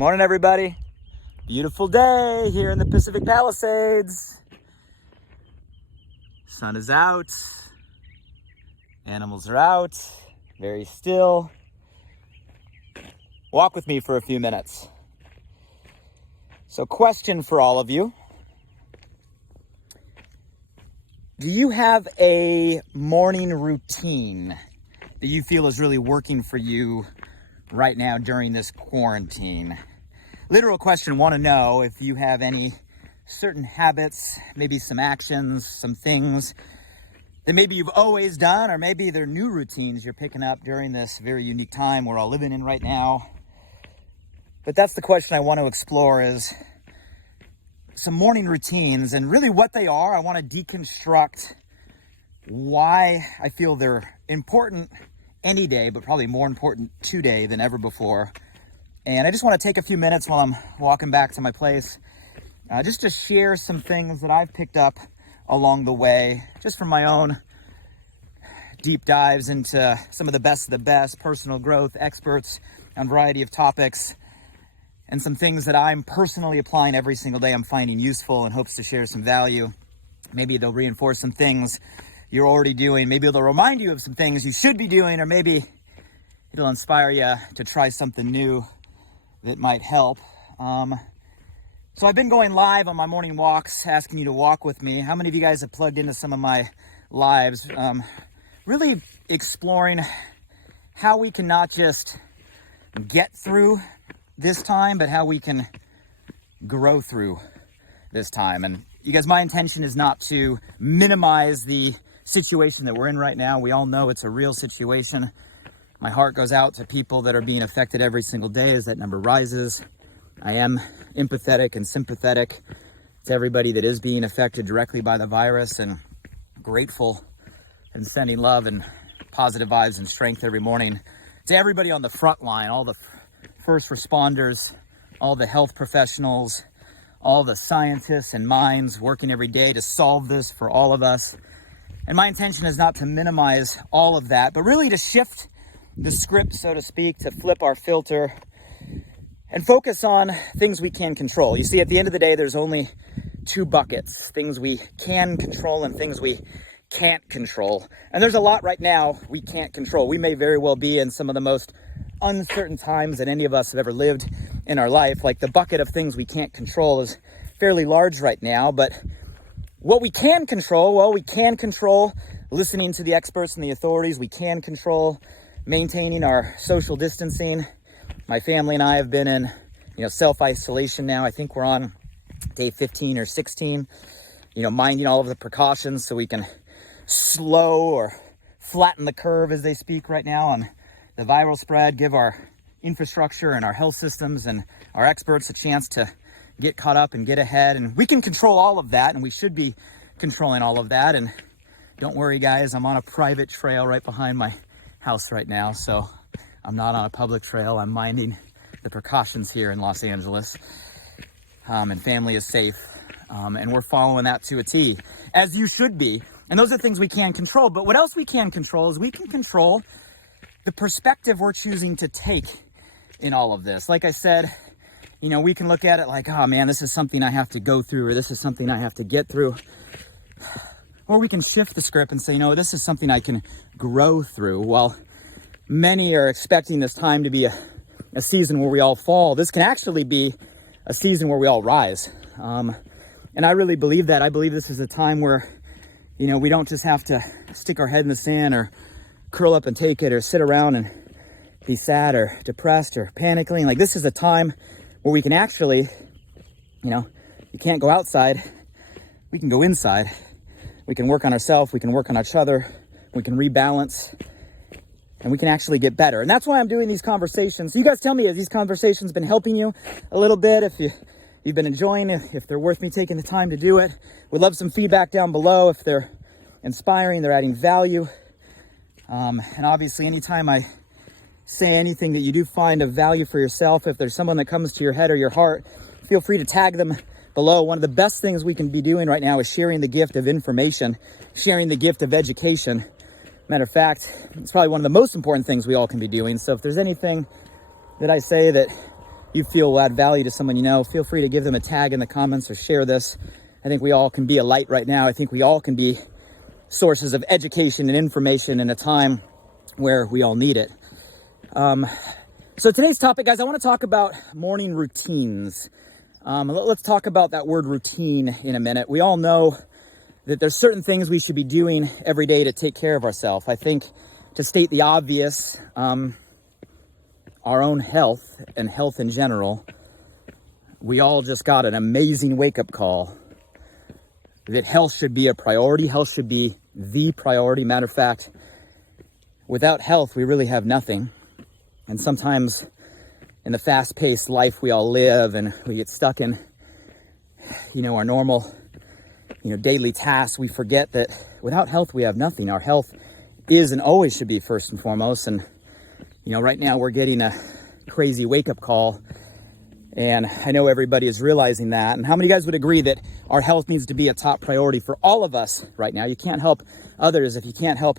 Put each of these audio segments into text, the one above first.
Morning, everybody. Beautiful day here in the Pacific Palisades. Sun is out. Animals are out. Very still. Walk with me for a few minutes. So, question for all of you. Do you have a morning routine that you feel is really working for you right now during this quarantine? Literal question, want to know if you have any certain habits, maybe some actions, some things that maybe you've always done, or maybe they're new routines you're picking up during this very unique time we're all living in right now. But that's the question I want to explore, is some morning routines and really what they are. I want to deconstruct why I feel they're important any day, but probably more important today than ever before. And I just want to take a few minutes while I'm walking back to my place, just to share some things that I've picked up along the way, just from my own deep dives into some of the best personal growth experts on a variety of topics, and some things that I'm personally applying every single day I'm finding useful and hopes to share some value. Maybe they'll reinforce some things you're already doing. Maybe they'll remind you of some things you should be doing, or maybe it'll inspire you to try something new that might help. So I've been going live on my morning walks, asking you to walk with me. How many of you guys have plugged into some of my lives? Really exploring how we can not just get through this time, but how we can grow through this time. And you guys, my intention is not to minimize the situation that we're in right now. We all know it's a real situation. My heart goes out to people that are being affected every single day as that number rises. I am empathetic and sympathetic to everybody that is being affected directly by the virus, and grateful and sending love and positive vibes and strength every morning to everybody on the front line, all the first responders, all the health professionals, all the scientists and minds working every day to solve this for all of us. And my intention is not to minimize all of that, but really to shift the script, so to speak, to flip our filter and focus on things we can control. You see, at the end of the day, there's only two buckets: things we can control and things we can't control. And there's a lot right now we can't control. We may very well be in some of the most uncertain times that any of us have ever lived in our life. Like, the bucket of things we can't control is fairly large right now. But what we can control, well, we can control listening to the experts and the authorities. We can control maintaining our social distancing. My family and I have been in, self-isolation now. I think we're on day 15 or 16, minding all of the precautions so we can slow or flatten the curve, as they speak right now, on the viral spread, give our infrastructure and our health systems and our experts a chance to get caught up and get ahead. And we can control all of that, and we should be controlling all of that. And don't worry, guys, I'm on a private trail right behind my house right now, so I'm not on a public trail. I'm minding the precautions here in Los Angeles, and family is safe, and we're following that to a T, as you should be. And those are things we can control. But what else we can control is we can control the perspective we're choosing to take in all of this. Like I said, we can look at it like, oh man, this is something I have to go through, or this is something I have to get through. Or we can shift the script and say, this is something I can grow through. While many are expecting this time to be a season where we all fall, this can actually be a season where we all rise. And I really believe that. I believe this is a time where, we don't just have to stick our head in the sand or curl up and take it, or sit around and be sad or depressed or panicking. Like, this is a time where we can actually, you can't go outside. We can go inside. We can work on ourselves, we can work on each other, we can rebalance, and we can actually get better. And that's why I'm doing these conversations. So you guys tell me, have these conversations been helping you a little bit? If you've been enjoying it, if they're worth me taking the time to do it. We'd love some feedback down below if they're inspiring, they're adding value. And obviously, anytime I say anything that you do find of value for yourself, if there's someone that comes to your head or your heart, feel free to tag them below. One of the best things we can be doing right now is sharing the gift of information, sharing the gift of education. Matter of fact, it's probably one of the most important things we all can be doing. So if there's anything that I say that you feel will add value to someone you know, feel free to give them a tag in the comments or share this. I think we all can be a light right now. I think we all can be sources of education and information in a time where we all need it. So today's topic, guys, I want to talk about morning routines. Let's talk about that word routine in a minute. We all know that there's certain things we should be doing every day to take care of ourselves. I think, to state the obvious, our own health and health in general, we all just got an amazing wake-up call that health should be a priority. Health should be the priority. Matter of fact, without health, we really have nothing. And sometimes in the fast-paced life we all live, and we get stuck in, our normal, daily tasks, we forget that without health, we have nothing. Our health is and always should be first and foremost. And, right now we're getting a crazy wake-up call. And I know everybody is realizing that. And how many of you guys would agree that our health needs to be a top priority for all of us right now? You can't help others if you can't help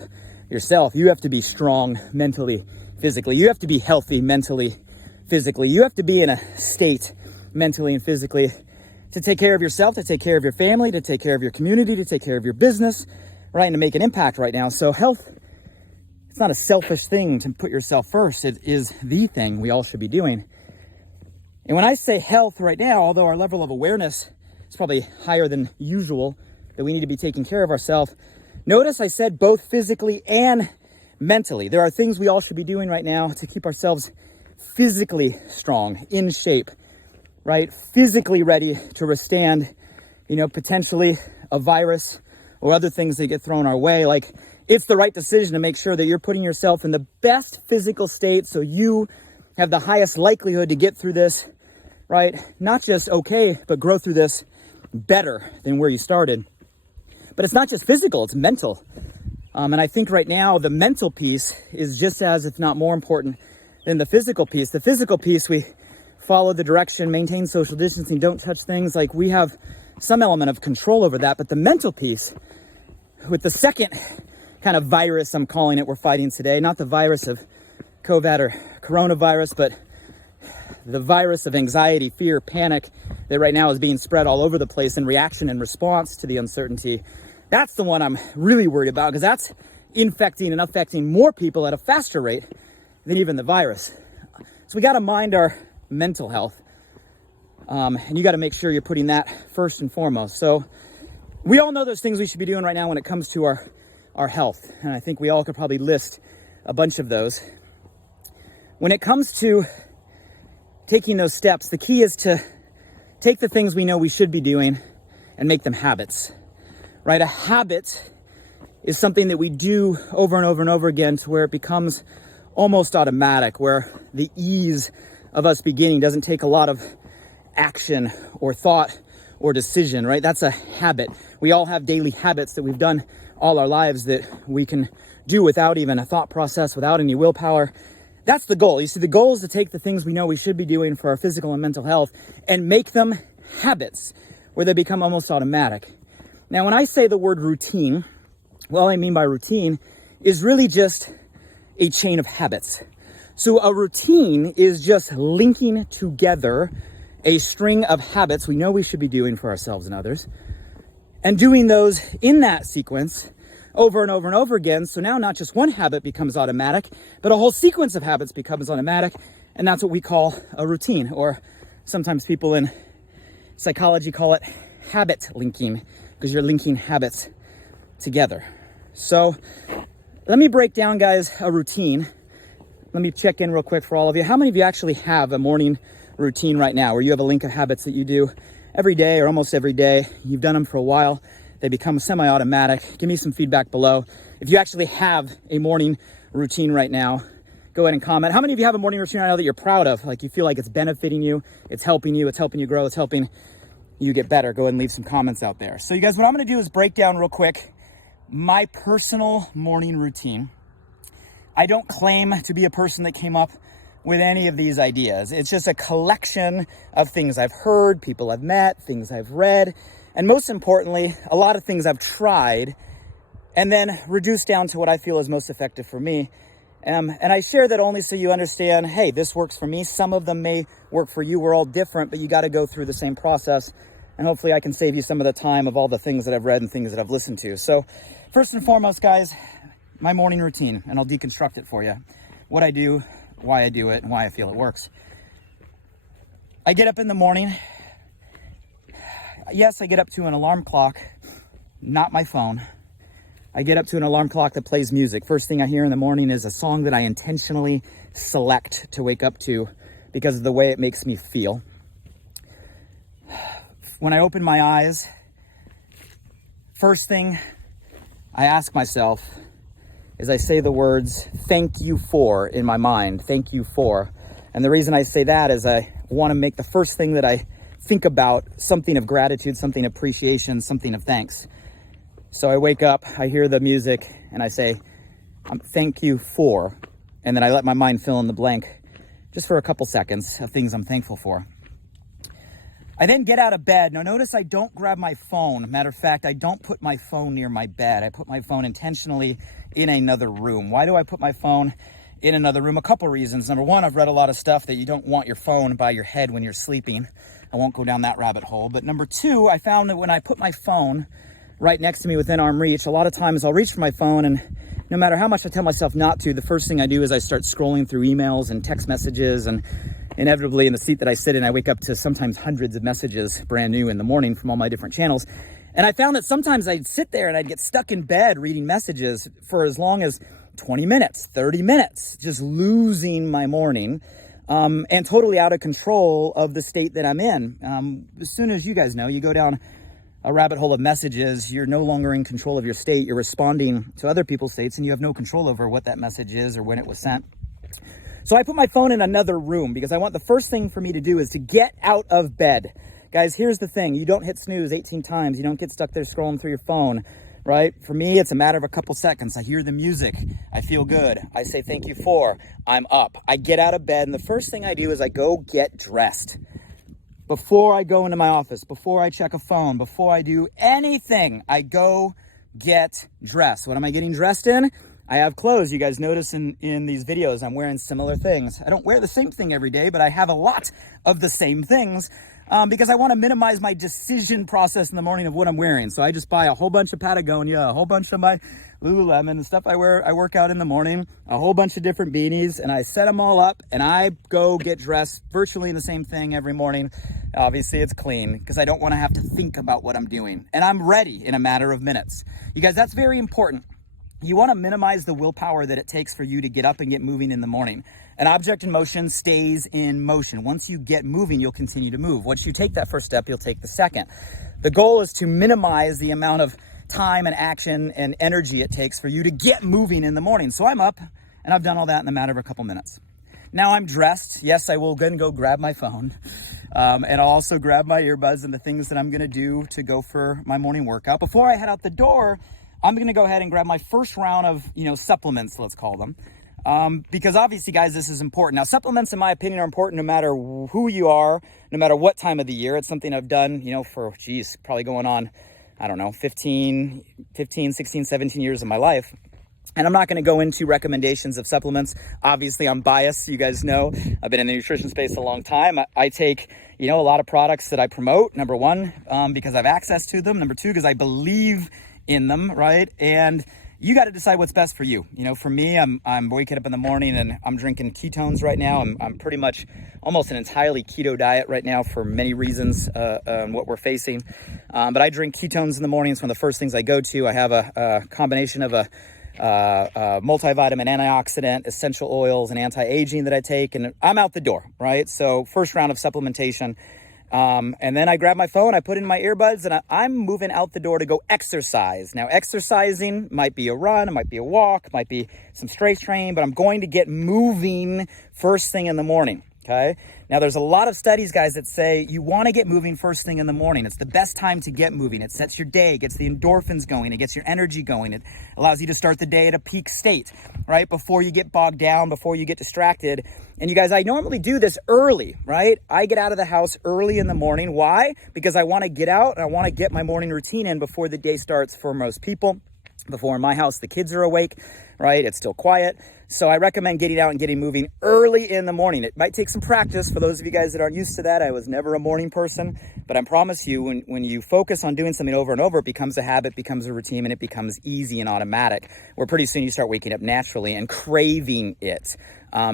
yourself. You have to be strong mentally, physically. You have to be healthy mentally, physically. You have to be in a state mentally and physically to take care of yourself, to take care of your family, to take care of your community, to take care of your business, right? And to make an impact right now. So health, it's not a selfish thing to put yourself first. It is the thing we all should be doing. And when I say health right now, although our level of awareness is probably higher than usual, that we need to be taking care of ourselves, notice I said both physically and mentally. There are things we all should be doing right now to keep ourselves physically strong, in shape, right? Physically ready to withstand, potentially a virus or other things that get thrown our way. Like, it's the right decision to make sure that you're putting yourself in the best physical state so you have the highest likelihood to get through this, right? Not just okay, but grow through this better than where you started. But it's not just physical, it's mental. And I think right now the mental piece is just as, if not more important than the physical piece. The physical piece, we follow the direction, maintain social distancing, don't touch things. Like, we have some element of control over that. But the mental piece, with the second kind of virus, I'm calling it, we're fighting today, not the virus of COVID or coronavirus, but the virus of anxiety, fear, panic that right now is being spread all over the place in reaction and response to the uncertainty. That's the one I'm really worried about, because that's infecting and affecting more people at a faster rate than even the virus. So we got to mind our mental health. And you got to make sure you're putting that first and foremost. So we all know those things we should be doing right now when it comes to our health. And I think we all could probably list a bunch of those. When it comes to taking those steps, the key is to take the things we know we should be doing and make them habits, right? A habit is something that we do over and over and over again to where it becomes almost automatic, where the ease of us beginning doesn't take a lot of action or thought or decision, right? That's a habit. We all have daily habits that we've done all our lives that we can do without even a thought process, without any willpower. That's the goal. You see, the goal is to take the things we know we should be doing for our physical and mental health and make them habits where they become almost automatic. Now, when I say the word routine, what I mean by routine is really just a chain of habits. So a routine is just linking together a string of habits we know we should be doing for ourselves and others, and doing those in that sequence over and over and over again. So now not just one habit becomes automatic, but a whole sequence of habits becomes automatic. And that's what we call a routine, or sometimes people in psychology call it habit linking, because you're linking habits together. So let me break down, guys, a routine. Let me check in real quick for all of you. How many of you actually have a morning routine right now where you have a link of habits that you do every day or almost every day? You've done them for a while. They become semi-automatic. Give me some feedback below. If you actually have a morning routine right now, go ahead and comment. How many of you have a morning routine right now that you're proud of? Like, you feel like it's benefiting you, it's helping you grow, it's helping you get better? Go ahead and leave some comments out there. So you guys, what I'm gonna do is break down real quick my personal morning routine. I don't claim to be a person that came up with any of these ideas. It's just a collection of things I've heard, people I've met, things I've read, and most importantly, a lot of things I've tried and then reduced down to what I feel is most effective for me. And I share that only so you understand, hey, this works for me. Some of them may work for you. We're all different, but you got to go through the same process. And hopefully I can save you some of the time of all the things that I've read and things that I've listened to. So first and foremost, guys, my morning routine, and I'll deconstruct it for you. What I do, why I do it, and why I feel it works. I get up in the morning. Yes, I get up to an alarm clock, not my phone. I get up to an alarm clock that plays music. First thing I hear in the morning is a song that I intentionally select to wake up to because of the way it makes me feel. When I open my eyes, first thing I ask myself is I say the words, thank you for, in my mind, thank you for. And the reason I say that is I want to make the first thing that I think about something of gratitude, something of appreciation, something of thanks. So I wake up, I hear the music, and I say, thank you for, and then I let my mind fill in the blank just for a couple seconds of things I'm thankful for. I then get out of bed. Now notice I don't grab my phone. Matter of fact, I don't put my phone near my bed. I put my phone intentionally in another room. Why do I put my phone in another room? A couple reasons. Number one, I've read a lot of stuff that you don't want your phone by your head when you're sleeping. I won't go down that rabbit hole. But number two, I found that when I put my phone right next to me within arm reach, a lot of times I'll reach for my phone, and no matter how much I tell myself not to, the first thing I do is I start scrolling through emails and text messages, and inevitably in the seat that I sit in, I wake up to sometimes hundreds of messages brand new in the morning from all my different channels. And I found that sometimes I'd sit there and I'd get stuck in bed reading messages for as long as 20 minutes, 30 minutes, just losing my morning, and totally out of control of the state that I'm in. As soon as you guys know, you go down a rabbit hole of messages, you're no longer in control of your state. You're responding to other people's states, and you have no control over what that message is or when it was sent. So I put my phone in another room because I want the first thing for me to do is to get out of bed. Guys, here's the thing. You don't hit snooze 18 times. You don't get stuck there scrolling through your phone, right? For me, it's a matter of a couple seconds. I hear the music. I feel good. I say thank you for. I'm up. I get out of bed, and the first thing I do is I go get dressed. Before I go into my office, before I check a phone, before I do anything, I go get dressed. What am I getting dressed in? I have clothes. You guys notice in these videos, I'm wearing similar things. I don't wear the same thing every day, but I have a lot of the same things because I want to minimize my decision process in the morning of what I'm wearing. So I just buy a whole bunch of Patagonia, a whole bunch of my Lululemon and stuff I wear. I work out in the morning, a whole bunch of different beanies, and I set them all up, and I go get dressed virtually in the same thing every morning. Obviously, it's clean because I don't want to have to think about what I'm doing. And I'm ready in a matter of minutes. You guys, that's very important. You want to minimize the willpower that it takes for you to get up and get moving in the morning. An object in motion stays in motion. Once you get moving, you'll continue to move. Once you take that first step, you'll take the second. The goal is to minimize the amount of time and action and energy it takes for you to get moving in the morning. So I'm up, and I've done all that in a matter of a couple minutes. Now I'm dressed. Yes, I will then go grab my phone, and I'll also grab my earbuds and the things that I'm going to do to go for my morning workout. Before I head out the door, I'm going to go ahead and grab my first round of, supplements, let's call them. Because obviously, guys, this is important. Now, supplements, in my opinion, are important no matter who you are, no matter what time of the year. It's something I've done, for, probably going on, 15, 16, 17 years of my life. And I'm not going to go into recommendations of supplements. Obviously, I'm biased. You guys know I've been in the nutrition space a long time. I take, a lot of products that I promote. Number one, because I have access to them. Number two, because I believe in them, right? And you got to decide what's best for you. For me, I'm waking up in the morning and I'm drinking ketones right now. I'm pretty much almost an entirely keto diet right now for many reasons on what we're facing. But I drink ketones in the morning. It's one of the first things I go to. I have a combination of a multivitamin, antioxidant, essential oils, and anti-aging that I take, and I'm out the door, right? So first round of supplementation. And then I grab my phone, I put in my earbuds, and I'm moving out the door to go exercise. Now, exercising might be a run, it might be a walk, might be some strength training, but I'm going to get moving first thing in the morning, okay? Now, there's a lot of studies, guys, that say you want to get moving first thing in the morning. It's the best time to get moving. It sets your day, gets the endorphins going, it gets your energy going. It allows you to start the day at a peak state, right? Before you get bogged down, before you get distracted. And you guys, I normally do this early, right? I get out of the house early in the morning. Why? Because I want to get out and I want to get my morning routine in before the day starts for most people. before in my house the kids are awake, right? It's still quiet. So I recommend getting out and getting moving early in the morning. It might take some practice for those of you guys that aren't used to that. I was never a morning person, but I promise you, when you focus on doing something over and over, it becomes a habit, becomes a routine, and it becomes easy and automatic, where pretty soon you start waking up naturally and craving it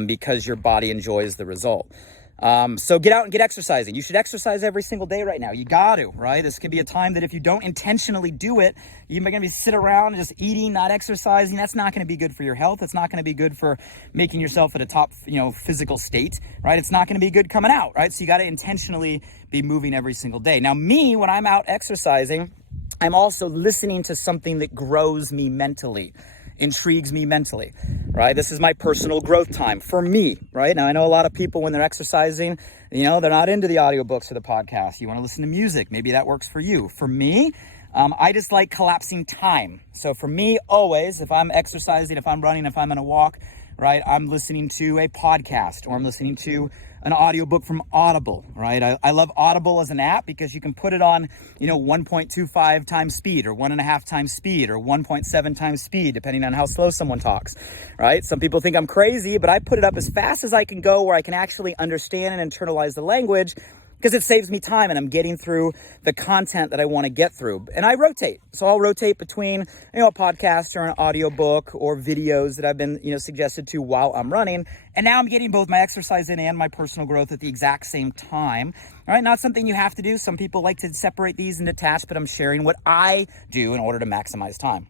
because your body enjoys the result. So get out and get exercising. You should exercise every single day right now. You got to, right? This could be a time that if you don't intentionally do it, you're going to be sit around and just eating, not exercising. That's not going to be good for your health. It's not going to be good for making yourself at a top, physical state, right? It's not going to be good coming out, right? So you got to intentionally be moving every single day. Now, me, when I'm out exercising, I'm also listening to something that grows me mentally, intrigues me mentally, right? This is my personal growth time for me, right? Now, I know a lot of people when they're exercising, they're not into the audiobooks or the podcast. You want to listen to music. Maybe that works for you. For me, I just like collapsing time. So for me, always, if I'm exercising, if I'm running, if I'm on a walk, right, I'm listening to a podcast or I'm listening to an audiobook from Audible, right? I love Audible as an app because you can put it on, 1.25 times speed or 1.5 times speed or 1.7 times speed, depending on how slow someone talks, right? Some people think I'm crazy, but I put it up as fast as I can go where I can actually understand and internalize the language, because it saves me time and I'm getting through the content that I want to get through. And I rotate. So I'll rotate between, a podcast or an audiobook or videos that I've been, suggested to while I'm running. And now I'm getting both my exercise in and my personal growth at the exact same time. All right, not something you have to do. Some people like to separate these and detach, but I'm sharing what I do in order to maximize time.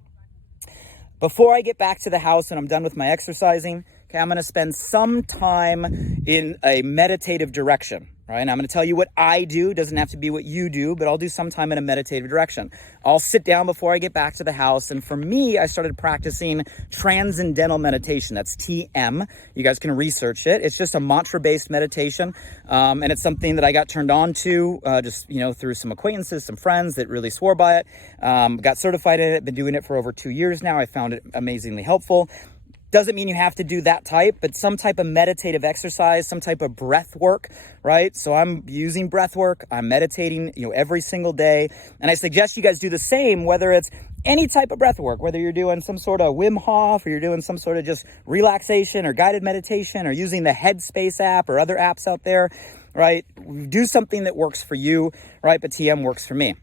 Before I get back to the house and I'm done with my exercising, okay, I'm going to spend some time in a meditative direction. Right? And I'm going to tell you what I do. It doesn't have to be what you do, but I'll do some time in a meditative direction. I'll sit down before I get back to the house. And for me, I started practicing transcendental meditation. That's TM. You guys can research it. It's just a mantra-based meditation. And it's something that I got turned on to through some acquaintances, some friends that really swore by it. Got certified in it. Been doing it for over 2 years now. I found it amazingly helpful. Doesn't mean you have to do that type, but some type of meditative exercise, some type of breath work, right? So I'm using breath work. I'm meditating, every single day. And I suggest you guys do the same, whether it's any type of breath work, whether you're doing some sort of Wim Hof or you're doing some sort of just relaxation or guided meditation or using the Headspace app or other apps out there, right? Do something that works for you, right? But TM works for me.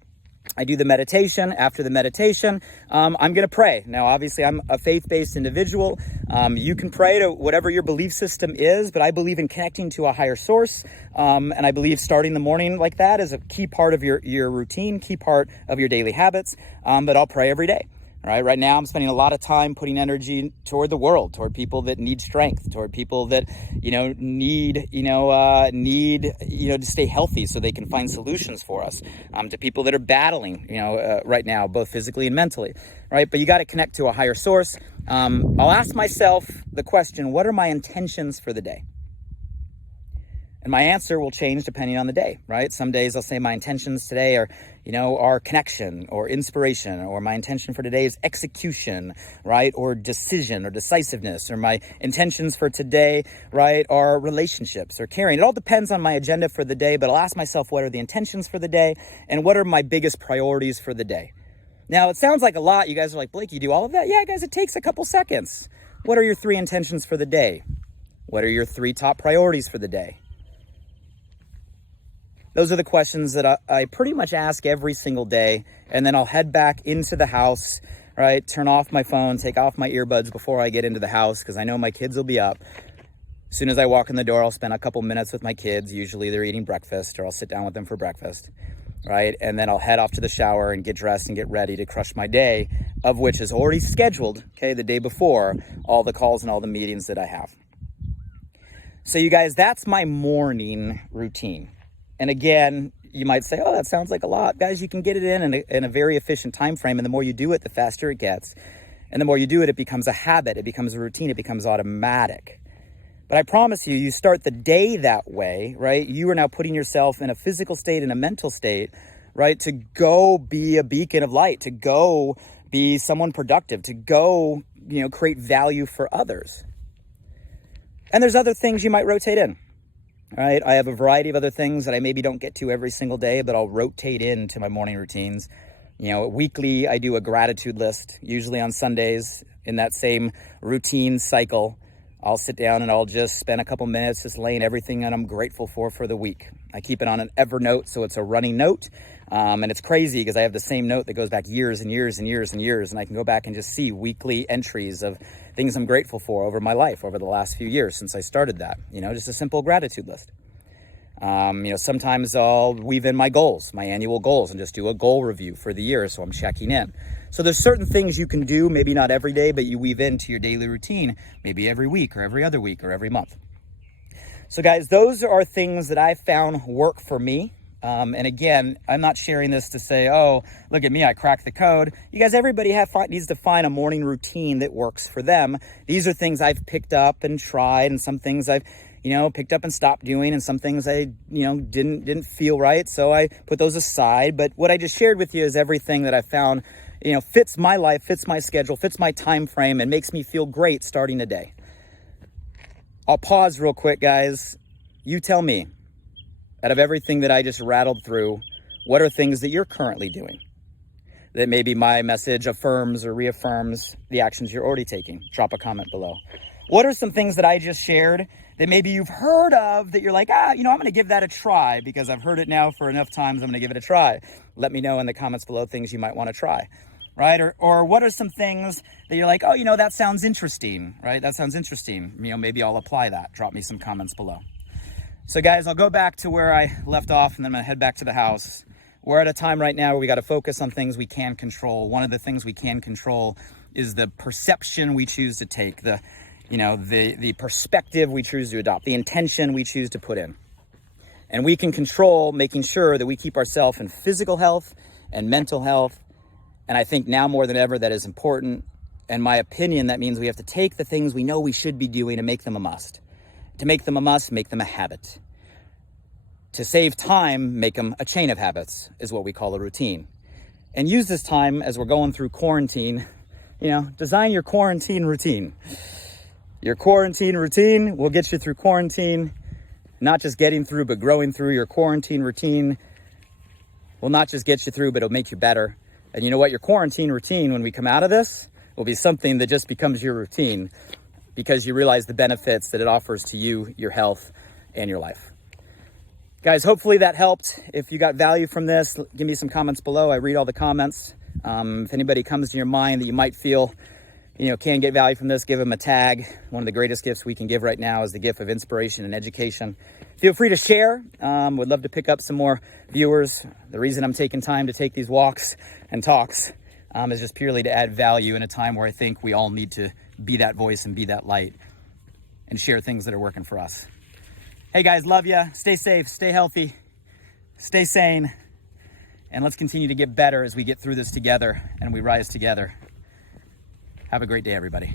I do the meditation. After the meditation, I'm going to pray. Now, obviously, I'm a faith-based individual. You can pray to whatever your belief system is, but I believe in connecting to a higher source. And I believe starting the morning like that is a key part of your routine, key part of your daily habits. But I'll pray every day. All right. Right now, I'm spending a lot of time putting energy toward the world, toward people that need strength, toward people that, need to stay healthy so they can find solutions for us, to people that are battling, right now, both physically and mentally. Right. But you got to connect to a higher source. I'll ask myself the question, what are my intentions for the day? And my answer will change depending on the day, right? Some days I'll say my intentions today are connection or inspiration, or my intention for today is execution, right? Or decision or decisiveness, or my intentions for today, right, are relationships or caring. It all depends on my agenda for the day, but I'll ask myself, what are the intentions for the day? And what are my biggest priorities for the day? Now, it sounds like a lot. You guys are like, Blake, you do all of that? Yeah, guys, it takes a couple seconds. What are your 3 intentions for the day? What are your 3 top priorities for the day? Those are the questions that I pretty much ask every single day. And then I'll head back into the house, right? Turn off my phone, take off my earbuds before I get into the house, because I know my kids will be up. As soon as I walk in the door, I'll spend a couple minutes with my kids. Usually they're eating breakfast, or I'll sit down with them for breakfast, right? And then I'll head off to the shower and get dressed and get ready to crush my day, of which is already scheduled, okay, the day before, all the calls and all the meetings that I have. So you guys, that's my morning routine. And again, you might say, oh, that sounds like a lot. Guys, you can get it in a very efficient time frame. And the more you do it, the faster it gets. And the more you do it, it becomes a habit. It becomes a routine. It becomes automatic. But I promise you, you start the day that way, right? You are now putting yourself in a physical state and a mental state, right? To go be a beacon of light, to go be someone productive, to go, create value for others. And there's other things you might rotate in. All right, I have a variety of other things that I maybe don't get to every single day, but I'll rotate into my morning routines. Weekly, I do a gratitude list, usually on Sundays. In that same routine cycle, I'll sit down and I'll just spend a couple minutes just laying everything that I'm grateful for the week. I keep it on an Evernote, so it's a running note. And it's crazy because I have the same note that goes back years and years and years and years. And I can go back and just see weekly entries of things I'm grateful for over my life, over the last few years since I started that. Just a simple gratitude list. Sometimes I'll weave in my goals, my annual goals, and just do a goal review for the year. So I'm checking in. So there's certain things you can do, maybe not every day, but you weave into your daily routine, maybe every week or every other week or every month. So guys, those are things that I found work for me. And again, I'm not sharing this to say, oh, look at me, I cracked the code. You guys, everybody needs to find a morning routine that works for them. These are things I've picked up and tried, and some things I've picked up and stopped doing, and some things I, didn't feel right. So I put those aside. But what I just shared with you is everything that I found, fits my life, fits my schedule, fits my time frame, and makes me feel great starting a day. I'll pause real quick, guys. You tell me, out of everything that I just rattled through, what are things that you're currently doing that maybe my message affirms or reaffirms the actions you're already taking? Drop a comment below. What are some things that I just shared that maybe you've heard of that you're like, I'm going to give that a try because I've heard it now for enough times, I'm going to give it a try. Let me know in the comments below things you might want to try, right? Or what are some things that you're like, that sounds interesting, right? That sounds interesting. Maybe I'll apply that. Drop me some comments below. So guys, I'll go back to where I left off, and then I'm gonna head back to the house. We're at a time right now where we got to focus on things we can control. One of the things we can control is the perception we choose to take, the perspective we choose to adopt, the intention we choose to put in. And we can control making sure that we keep ourselves in physical health and mental health. And I think now more than ever that is important. In my opinion, that means we have to take the things we know we should be doing and make them a must. To make them a must, make them a habit. To save time, make them a chain of habits, is what we call a routine. And use this time as we're going through quarantine, design your quarantine routine. Your quarantine routine will get you through quarantine, not just getting through, but growing through. Your quarantine routine will not just get you through, but it'll make you better. And you know what? Your quarantine routine, when we come out of this, will be something that just becomes your routine, because you realize the benefits that it offers to you, your health, and your life. Guys, hopefully that helped. If you got value from this, give me some comments below. I read all the comments. If anybody comes to your mind that you might feel, can get value from this, give them a tag. One of the greatest gifts we can give right now is the gift of inspiration and education. Feel free to share. Would love to pick up some more viewers. The reason I'm taking time to take these walks and talks is just purely to add value in a time where I think we all need to be that voice and be that light and share things that are working for us. Hey guys, love ya. Stay safe, stay healthy, stay sane, and let's continue to get better as we get through this together and we rise together. Have a great day, everybody.